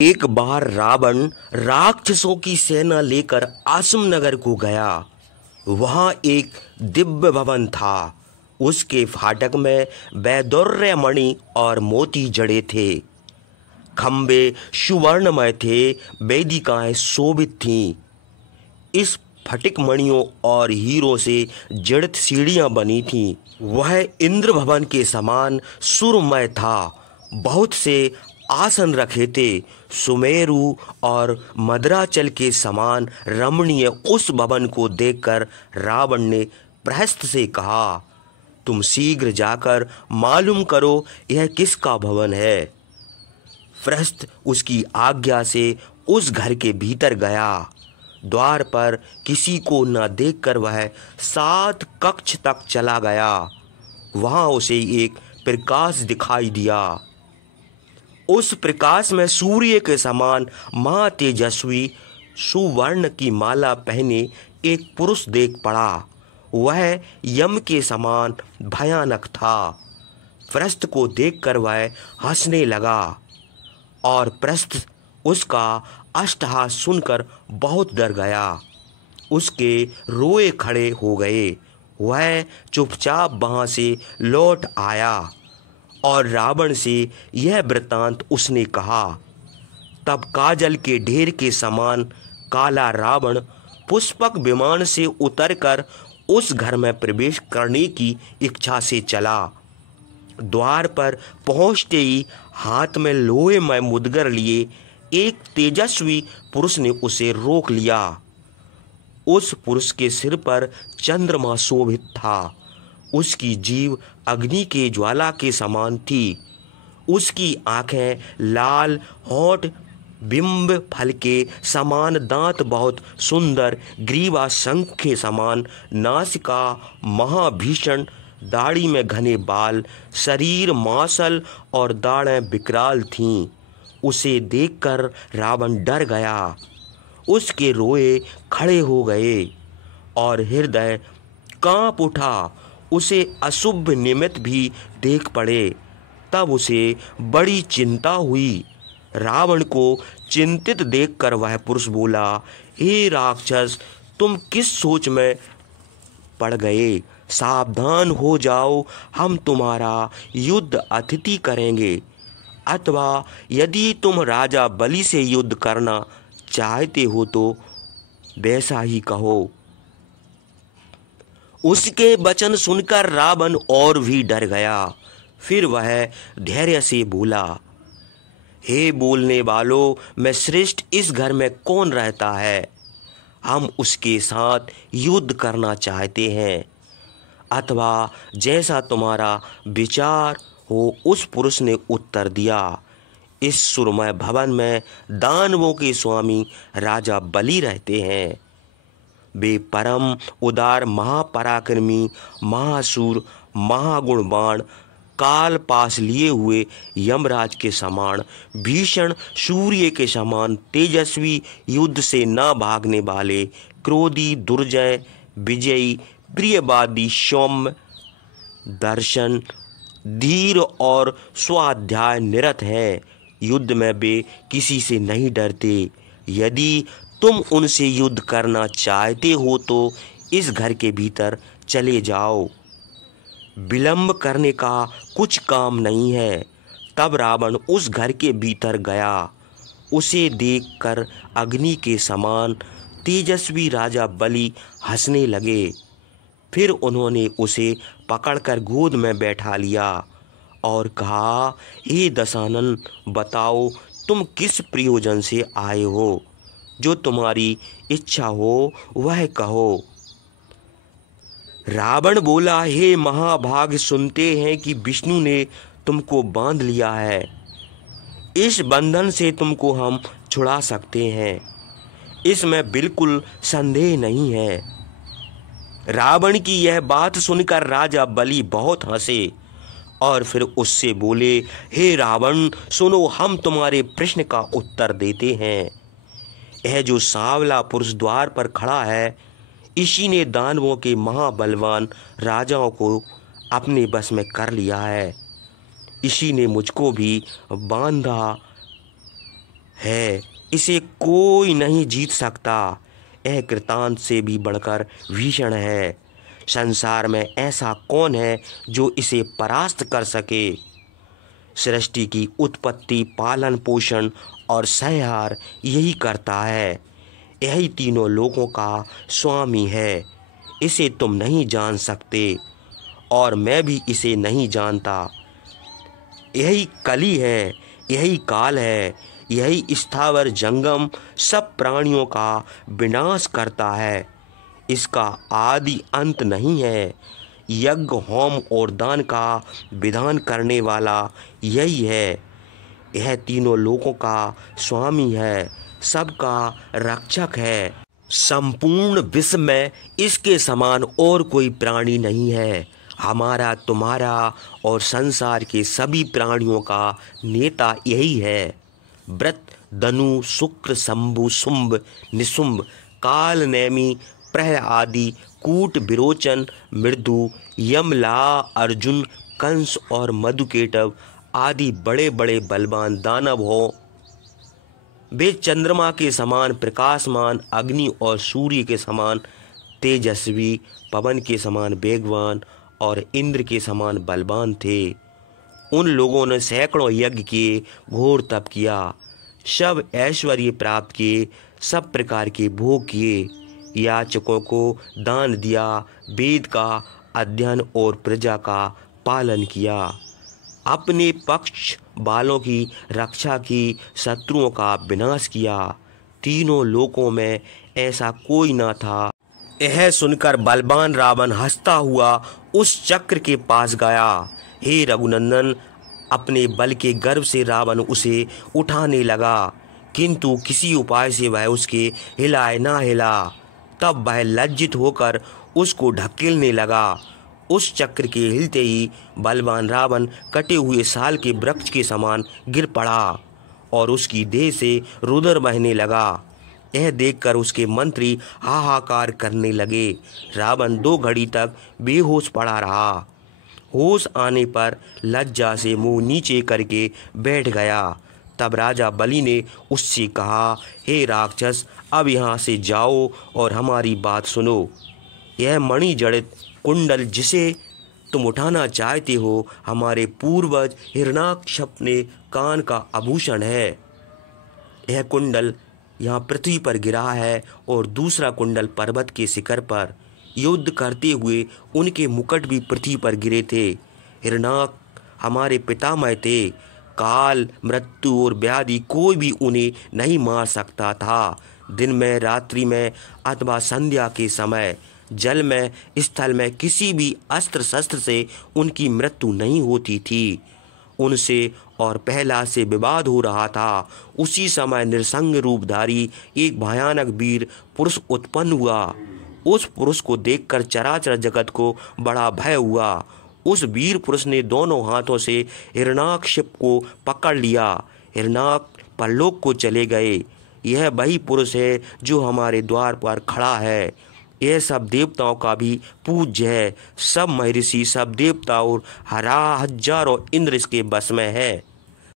एक बार रावण राक्षसों की सेना लेकर आसम नगर को गया। वहां एक दिव्य भवन था। उसके फाटक में वैदुर्य मणि और मोती जड़े थे। खंबे सुवर्णमय थे, वेदिकाएं शोभित थीं। इस फटिक मणियों और हीरों से जड़ित सीढ़ियां बनी थीं। वह इंद्र भवन के समान सुरमय था। बहुत से आसन रखे थे। सुमेरु और मद्राचल के समान रमणीय उस भवन को देखकर रावण ने प्रहस्त से कहा, तुम शीघ्र जाकर मालूम करो यह किसका भवन है। प्रहस्त उसकी आज्ञा से उस घर के भीतर गया। द्वार पर किसी को न देखकर वह 7 कक्ष तक चला गया। वहां उसे एक प्रकाश दिखाई दिया। उस प्रकाश में सूर्य के समान महातेजस्वी सुवर्ण की माला पहने एक पुरुष देख पड़ा। वह यम के समान भयानक था। प्रस्थ को देखकर वह हंसने लगा और प्रस्थ उसका अष्टहास सुनकर बहुत डर गया। उसके रोए खड़े हो गए। वह चुपचाप वहां से लौट आया और रावण से यह वृत्तांत उसने कहा। तब काजल के ढेर के समान काला रावण पुष्पक विमान से उतरकर उस घर में प्रवेश करने की इच्छा से चला। द्वार पर पहुंचते ही हाथ में लोहे में मुद्गर लिए एक तेजस्वी पुरुष ने उसे रोक लिया। उस पुरुष के सिर पर चंद्रमा शोभित था। उसकी जीभ अग्नि के ज्वाला के समान थी। उसकी आंखें लाल, होंठ बिंब फल के समान, दांत बहुत सुंदर, ग्रीवा शंख के समान, नासिका महाभीषण, दाढ़ी में घने बाल, शरीर मांसल और दाढ़ें विकराल थीं। उसे देखकर रावण डर गया। उसके रोए खड़े हो गए और हृदय कांप उठा। उसे अशुभ निमित्त भी देख पड़े। तब उसे बड़ी चिंता हुई। रावण को चिंतित देखकर वह पुरुष बोला, हे राक्षस, तुम किस सोच में पड़ गए? सावधान हो जाओ, हम तुम्हारा युद्ध अतिथि करेंगे। अथवा यदि तुम राजा बलि से युद्ध करना चाहते हो तो वैसा ही कहो। उसके वचन सुनकर रावण और भी डर गया। फिर वह धैर्य से बोला, हे बोलने वालों, मैं श्रेष्ठ इस घर में कौन रहता है? हम उसके साथ युद्ध करना चाहते हैं। अथवा जैसा तुम्हारा विचार हो। उस पुरुष ने उत्तर दिया, इस सुरमय भवन में दानवों के स्वामी राजा बलि रहते हैं। वे परम उदार, महापराक्रमी, महाशूर, महागुणवान, काल पास लिए हुए यमराज के समान, भीषण सूर्य के समान तेजस्वी, युद्ध से न भागने वाले, क्रोधी, दुर्जय, विजयी, प्रियवादी, सौम्य दर्शन, धीर और स्वाध्याय निरत है। युद्ध में वे किसी से नहीं डरते। यदि तुम उनसे युद्ध करना चाहते हो तो इस घर के भीतर चले जाओ। विलंब करने का कुछ काम नहीं है। तब रावण उस घर के भीतर गया। उसे देखकर अग्नि के समान तेजस्वी राजा बलि हंसने लगे। फिर उन्होंने उसे पकड़कर गोद में बैठा लिया और कहा, हे दशानन, बताओ तुम किस प्रयोजन से आए हो? जो तुम्हारी इच्छा हो वह कहो। रावण बोला, हे महाभाग, सुनते हैं कि विष्णु ने तुमको बांध लिया है। इस बंधन से तुमको हम छुड़ा सकते हैं, इसमें बिल्कुल संदेह नहीं है। रावण की यह बात सुनकर राजा बलि बहुत हंसे और फिर उससे बोले, हे रावण, सुनो, हम तुम्हारे प्रश्न का उत्तर देते हैं। यह जो सांवला पुरुष द्वार पर खड़ा है, इसी ने दानवों के महाबलवान राजाओं को अपने बस में कर लिया है। इसी ने मुझको भी बांधा है, इसे कोई नहीं जीत सकता। यह कृतांत से भी बढ़कर भीषण है। संसार में ऐसा कौन है जो इसे परास्त कर सके। सृष्टि की उत्पत्ति, पालन पोषण और संहार यही करता है। यही तीनों लोगों का स्वामी है। इसे तुम नहीं जान सकते और मैं भी इसे नहीं जानता। यही कली है, यही काल है, यही स्थावर जंगम सब प्राणियों का विनाश करता है। इसका आदि अंत नहीं है। यज्ञ होम और दान का विधान करने वाला यही है। यह तीनों लोगों का स्वामी है, सबका रक्षक है। संपूर्ण विश्व में इसके समान और कोई प्राणी नहीं है। हमारा, तुम्हारा और संसार के सभी प्राणियों का नेता यही है। व्रत, धनु, शुक्र, शंभु, शुंभ, निशुंभ, काल, नेमि, प्रह आदि, कूट, विरोचन, मृदु, यमला, अर्जुन, कंस और मधुकेटव आदि बड़े बड़े बलवान दानव हो। वे चंद्रमा के समान प्रकाशमान, अग्नि और सूर्य के समान तेजस्वी, पवन के समान वेगवान और इंद्र के समान बलवान थे। उन लोगों ने सैकड़ों यज्ञ किए, घोर तप किया, सब ऐश्वर्य प्राप्त किए, सब प्रकार के भोग किए, याचकों को दान दिया, वेद का अध्ययन और प्रजा का पालन किया, अपने पक्ष बालों की रक्षा की, शत्रुओं का विनाश किया। तीनों लोकों में ऐसा कोई न था। यह सुनकर बलवान रावण हंसता हुआ उस चक्र के पास गया। हे रघुनंदन, अपने बल के गर्व से रावण उसे उठाने लगा, किंतु किसी उपाय से वह उसके हिलाए ना हिला। तब वह लज्जित होकर उसको ढकेलने लगा। उस चक्र के हिलते ही बलवान रावण कटे हुए साल के वृक्ष के समान गिर पड़ा और उसकी देह से रुधिर बहने लगा। यह देखकर उसके मंत्री हाहाकार करने लगे। रावण 2 घड़ी तक बेहोश पड़ा रहा। होश आने पर लज्जा से मुंह नीचे करके बैठ गया। तब राजा बलि ने उससे कहा, हे राक्षस, अब यहाँ से जाओ और हमारी बात सुनो। यह मणि जड़ित कुंडल जिसे तुम उठाना चाहते हो, हमारे पूर्वज हिरण्याक्ष ने कान का आभूषण है। यह कुंडल यहाँ पृथ्वी पर गिरा है और दूसरा कुंडल पर्वत के शिखर पर। युद्ध करते हुए उनके मुकुट भी पृथ्वी पर गिरे थे। हिरण्याक्ष हमारे पितामह थे। काल, मृत्यु और व्याधि कोई भी उन्हें नहीं मार सकता था। दिन में, रात्रि में अथवा संध्या के समय, जल में, स्थल में किसी भी अस्त्र शस्त्र से उनकी मृत्यु नहीं होती थी। उनसे और प्रहलाद से विवाद हो रहा था। उसी समय नृसिंह रूपधारी एक भयानक वीर पुरुष उत्पन्न हुआ। उस पुरुष को देखकर चराचर जगत को बड़ा भय हुआ। उस वीर पुरुष ने दोनों हाथों से हिरण्याक्ष को पकड़ लिया। हिरण्याक्ष परलोक को चले गए। यह वही पुरुष है जो हमारे द्वार पर खड़ा है। यह सब देवताओं का भी पूज्य है। सब महर्षि, सब देवता और हजारों इंद्र इसके बस में है।